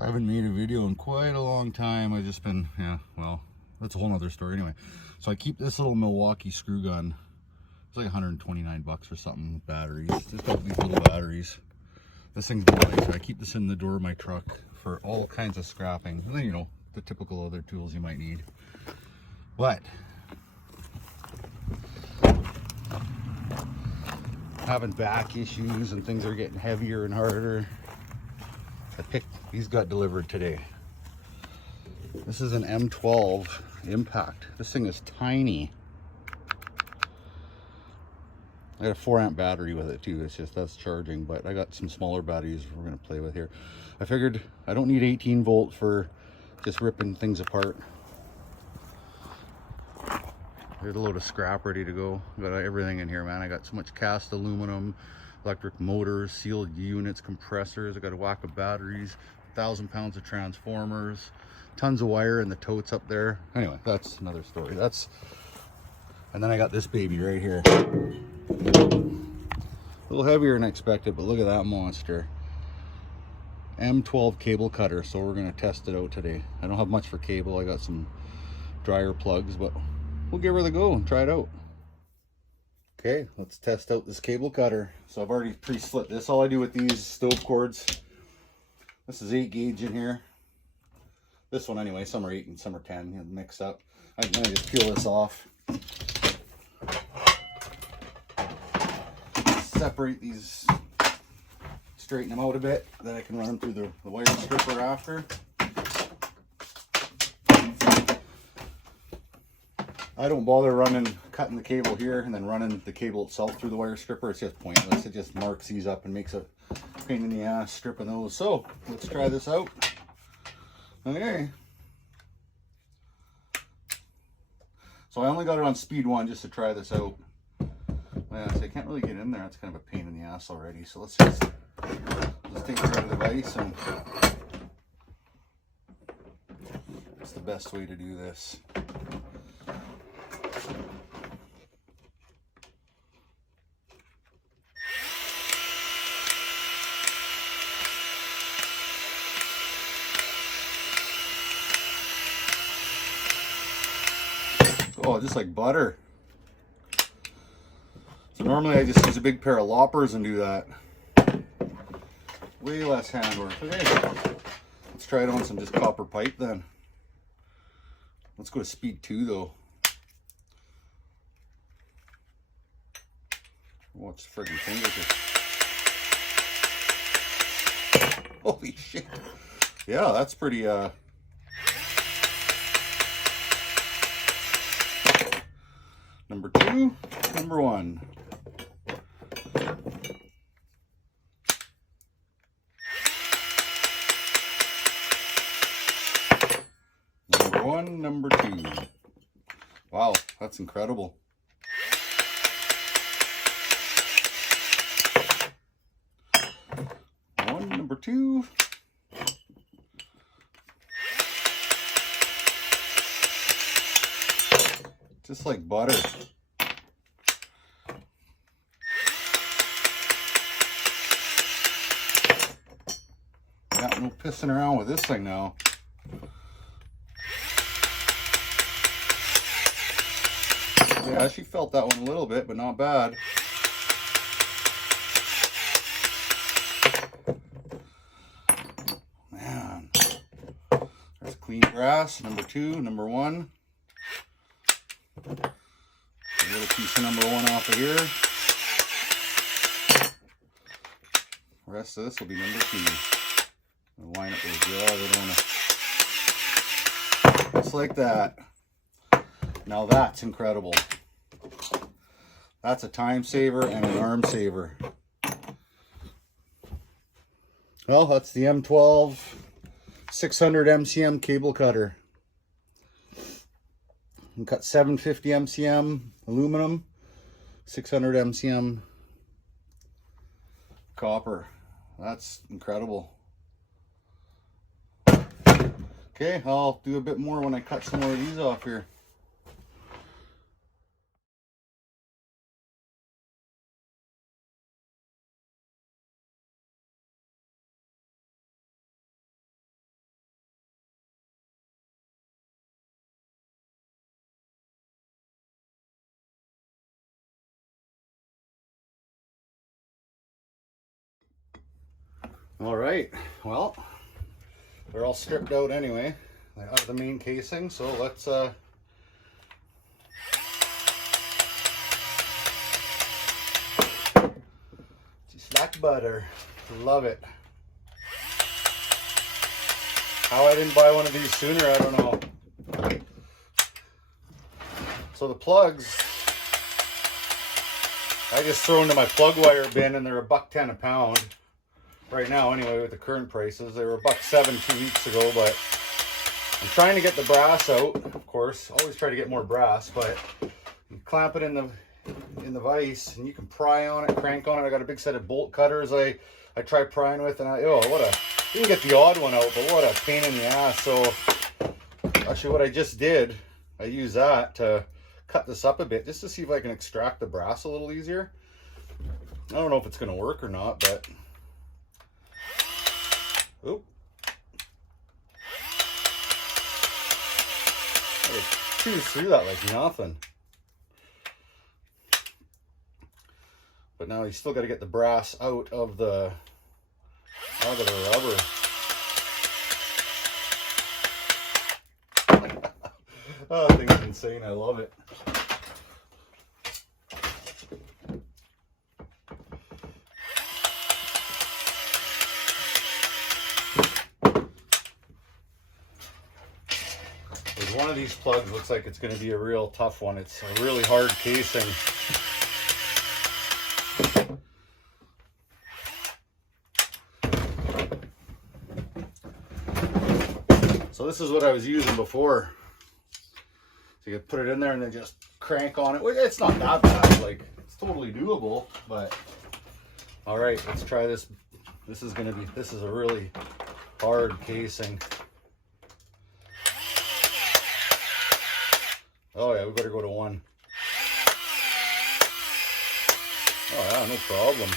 I haven't made a video in quite a long time. I've just been, yeah, well, that's a whole nother story anyway. So I keep this little Milwaukee screw gun. It's like 129 bucks or something. Batteries, just got these little batteries. This thing's nice. So I keep this in the door of my truck for all kinds of scrapping. And then, you know, the typical other tools you might need. But having back issues and things are getting heavier and harder. These got delivered today. This is an M12 Impact. This thing is tiny. I got a 4-amp battery with it too. It's just that's charging, but I got some smaller batteries we're gonna play with here. I figured I don't need 18 volt for just ripping things apart. There's a load of scrap ready to go. Got everything in here, man. I got so much cast aluminum, electric motors, sealed units, compressors. I got a whack of batteries, 1,000 pounds of transformers, tons of wire in the totes up there. Anyway, that's another story. And then I got this baby right here. A little heavier than expected, but look at that monster. M12 cable cutter, so we're gonna test it out today. I don't have much for cable. I got some dryer plugs, but we'll give her the go and try it out. Okay, let's test out this cable cutter. So I've already pre-slit this. All I do with these stove cords, this is 8 gauge in here. This one anyway, some are 8 and some are 10, you know, mixed up. I'm gonna just peel this off. Separate these, straighten them out a bit, then I can run them through the wire stripper after. I don't bother cutting the cable here and then running the cable itself through the wire stripper. It's just pointless. It just marks these up and makes a pain in the ass stripping those. So let's try this out. Okay. So I only got it on speed 1 just to try this out. Yeah, so I can't really get in there. It's kind of a pain in the ass already. So let's take it out of the vise, and it's the best way to do this. Oh, just like butter. So normally I just use a big pair of loppers and do that. Way less handwork. Okay, let's try it on some just copper pipe then. Let's go to speed 2 though. Watch the friggin' fingers here. Holy shit. Yeah, that's pretty Number 2, number 1. Number 1, number 2. Wow, that's incredible. Number 2. Just like butter. Yeah, no pissing around with this thing now. Yeah, she felt that one a little bit, but not bad. Man. There's clean grass, number 2, number 1. A little piece of number 1 off of here. The rest of this will be number 2. I'll line up those jaws. I don't wanna... Just like that. Now that's incredible. That's a time saver and an arm saver. Well, that's the M12 600 MCM cable cutter. And cut 750 MCM aluminum, 600 MCM copper. That's incredible. Okay, I'll do a bit more when I cut some more of these off here. All right, well, they're all stripped out anyway, out of the main casing, so let's slack butter. Love it. How I didn't buy one of these sooner, I don't know. So the plugs, I just throw into my plug wire bin, and they're $1.10 a pound. Right now, anyway, with the current prices. They were $1.07 2 weeks ago, but I'm trying to get the brass out, of course. Always try to get more brass, but you clamp it in the vise, and you can pry on it, crank on it. I got a big set of bolt cutters I try prying with, and you can get the odd one out, but what a pain in the ass. So actually what I just did, I use that to cut this up a bit, just to see if I can extract the brass a little easier. I don't know if it's going to work or not, but oop. I could chew through that like nothing. But now you still got to get the brass out of the rubber. Oh, that thing's insane. I love it. One of these plugs looks like it's going to be a real tough one. It's a really hard casing. So this is what I was using before. So you could put it in there and then just crank on it. Well, it's not that bad. Like, it's totally doable. But all right, let's try this. This is a really hard casing. Oh yeah, we better go to 1. Oh yeah, no problem.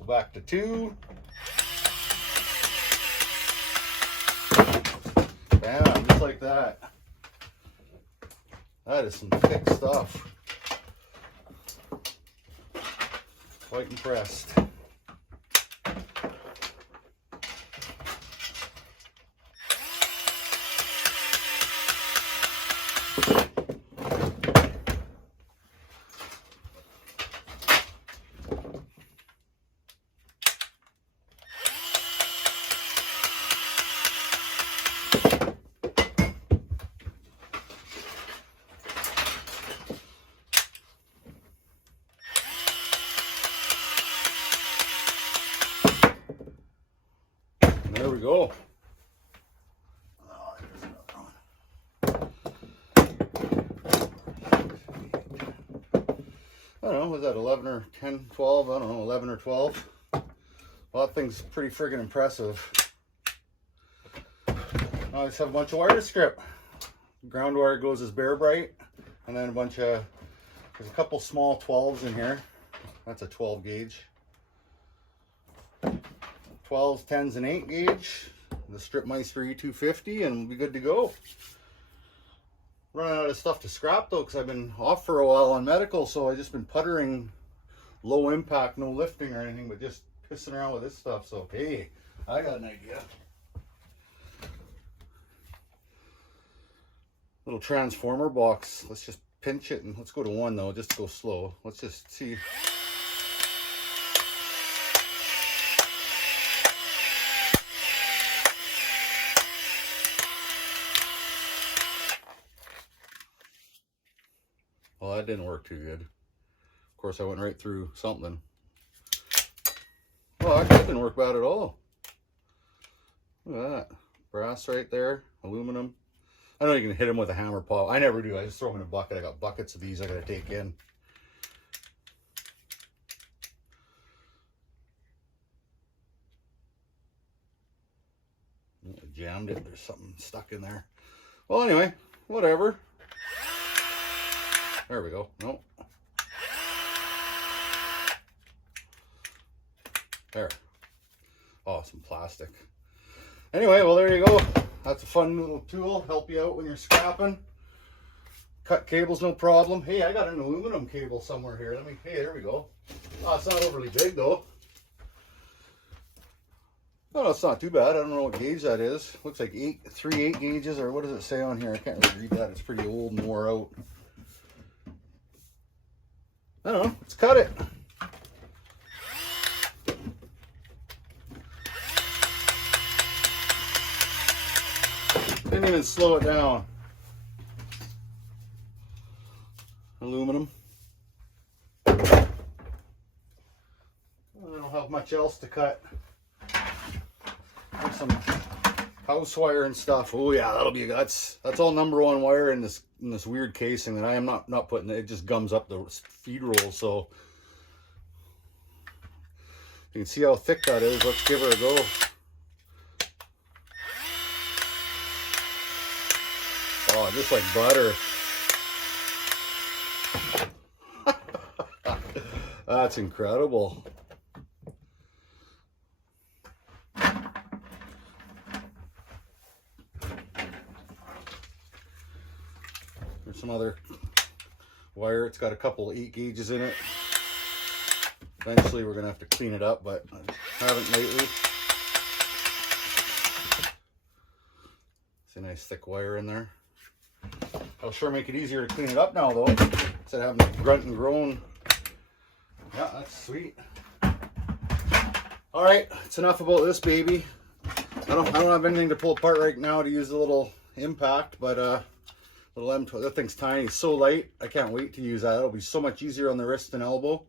Go back to 2. Bam, just like that. That is some thick stuff. Quite impressed. There we go. Oh, there's another one. I don't know, was that 11 or 10, 12? I don't know, 11 or 12. Well, that thing's pretty friggin' impressive. I just have a bunch of wire to strip. Ground wire goes as bare bright, and then there's a couple small 12s in here. That's a 12 gauge. 12s, 10s, and 8 gauge. The Stripmeister E250, and we'll be good to go. Running out of stuff to scrap though, because I've been off for a while on medical, so I've just been puttering, low impact, no lifting or anything, but just pissing around with this stuff. So hey, I got an idea. Little transformer box. Let's just pinch it, and let's go to 1 though, just to go slow. Let's just see. Well, that didn't work too good. Of course, I went right through something. Well, actually, that didn't work bad at all. Look at that. Brass right there, aluminum. I know you can hit them with a hammer paw. I never do. I just throw them in a bucket. I got buckets of these I got to take in. I jammed it. There's something stuck in there. Well, anyway, whatever. There we go. Nope. There. Oh, some plastic. Anyway, well, there you go. That's a fun little tool. Help you out when you're scrapping. Cut cables, no problem. Hey, I got an aluminum cable somewhere here. Hey, there we go. Oh, it's not overly big though. Oh, it's not too bad. I don't know what gauge that is. Looks like 3 8 gauges, or what does it say on here? I can't really read that. It's pretty old and wore out. I don't know. Let's cut it. Didn't even slow it down. Aluminum. I don't have much else to cut. There's some house wire and stuff. Oh yeah, that'll be that's all #1 wire in this weird casing that I am not putting. It just gums up the feed roll. So you can see how thick that is. Let's give her a go. Oh, just like butter. That's incredible. There's some other wire. It's got a couple 8 gauges in it. Eventually we're gonna have to clean it up, but I haven't lately. It's a nice thick wire in there. I'll sure make it easier to clean it up now though, instead of having to grunt and groan. Yeah, that's sweet. All right, it's enough about this baby. I don't have anything to pull apart right now to use a little impact, but little M12, that thing's tiny, so light. I can't wait to use that. It'll be so much easier on the wrist and elbow.